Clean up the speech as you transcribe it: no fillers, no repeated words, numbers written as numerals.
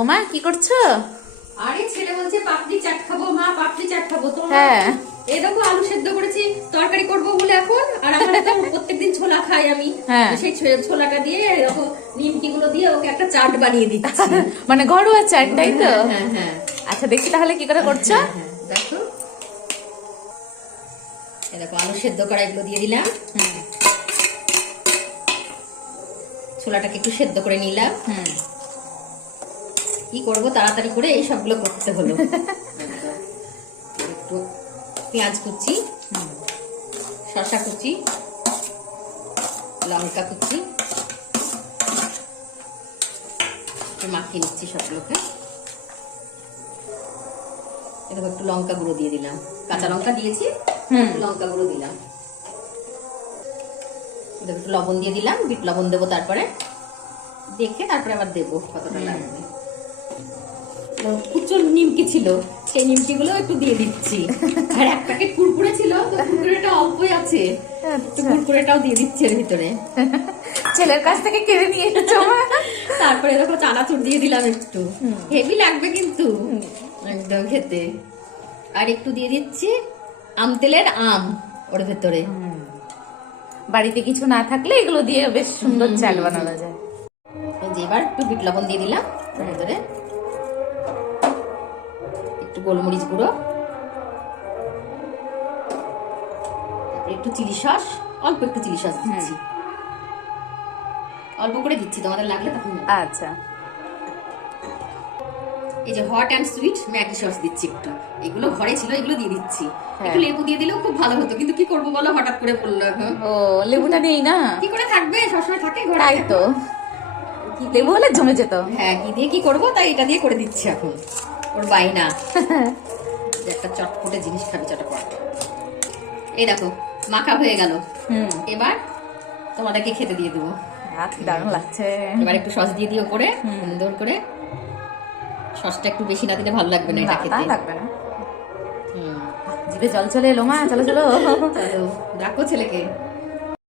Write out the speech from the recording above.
ওমা কি করছো? আরে ছেলে বলছে পাপড়ি চাট খাবো মা, পাপড়ি চাট খাবো। তো হ্যাঁ এই দেখো আলু সেদ্ধ করেছি তরকারি করবো বলে এখন। আর আমরা তো প্রত্যেকদিন ছোলা খাই আমি। হ্যাঁ। তো সেই ছোলাটা দিয়ে এরকম নিমকি গুলো দিয়ে ওকে একটা চাট বানিয়ে দিচ্ছি। মানে ঘরোয়া চাট, তাই তো? হ্যাঁ হ্যাঁ আচ্ছা দেখি তাহলে কি করে করছো। হ্যাঁ, হ্যাঁ, দেখো এই দেখো আলু সেদ্ধ করা এগুলো দিয়ে দিলাম। ছোলাটাকে একটু সেদ্ধ করে নিলাম। কি করবো তাড়াতাড়ি করে এই সবগুলো করতে হলো। একটু পেঁয়াজ কুচি, শসা কুচি, লঙ্কা কুচি একটু মাখিয়ে নিচ্ছি সবগুলোকে। এরকম একটু লঙ্কা গুঁড়ো দিয়ে দিলাম, কাঁচা লঙ্কা দিয়েছি, লঙ্কা গুঁড়ো দিলাম। একটু লবণ দিয়ে দিলাম, বিট লবণ দেবো তারপরে, দেখে তারপরে আবার দেবো কতটা লাগবে। প্রচুর নিমকি ছিল, সেই নিমকি গুলো একটু দিয়ে দিচ্ছি। আর এক প্যাকেট কুরকুরে ছিল, তো কুরকুরেটা অল্পই আছে, একটু কুরকুরেটাও দিয়ে দিচ্ছি এর ভিতরে। ছেলের কাছ থেকে কিনে নিয়ে এসেছো? তারপরে দেখো চানাচুর দিয়ে দিলাম একটু, হেভি লাগবে কিন্তু একদম খেতে। আর একটু দিয়ে দিচ্ছি আম তেলের আম ওর ভেতরে। বাড়িতে কিছু না থাকলে এগুলো দিয়ে বেশ সুন্দর চাট বানানো যায়। এবার একটু বিট লবণ দিয়ে দিলাম ওর ভেতরে, একটু গোলমরিচ গুঁড়ো, একটু চিলি সস, অল্প একটু চিলি সস দিচ্ছি, অল্প করে দিচ্ছি, তোমাদের লাগলে তখন। আচ্ছা এই যে hot and sweet Maggi sauce দিচ্ছি একটু, এগুলো ঘরে ছিল, এগুলো দিয়ে দিচ্ছি। একটু লেবু দিয়ে দিলেও খুব ভালো হতো, কিন্তু কি করবো বলো, হঠাৎ করে পড়লো এখন। ও লেবুটা নেই না? কি করে থাকবে, সবসময় থাকে ঘরে। তাই তো, লেবু হলে জমে যেত। হ্যাঁ, কি দিয়ে কি করবো, তাই এটা দিয়ে করে দিচ্ছি এখন, ওর বাইনা। একটা চটপটে জিনিস খাবি, চটপট। এই দেখো মাখা হয়ে গেল, এবার তোমাদেরকে খেতে দিয়ে দেবো। দারুণ লাগছে। এবার একটু সস দিয়ে দিও করে, সুন্দর করে। সসটা একটু বেশি না দিলে ভালো লাগবে না এটা খেতে। লাগবে না। জিভে জল চলে এলো মা, চলো চলো। চলো ডাকো ছেলেকে।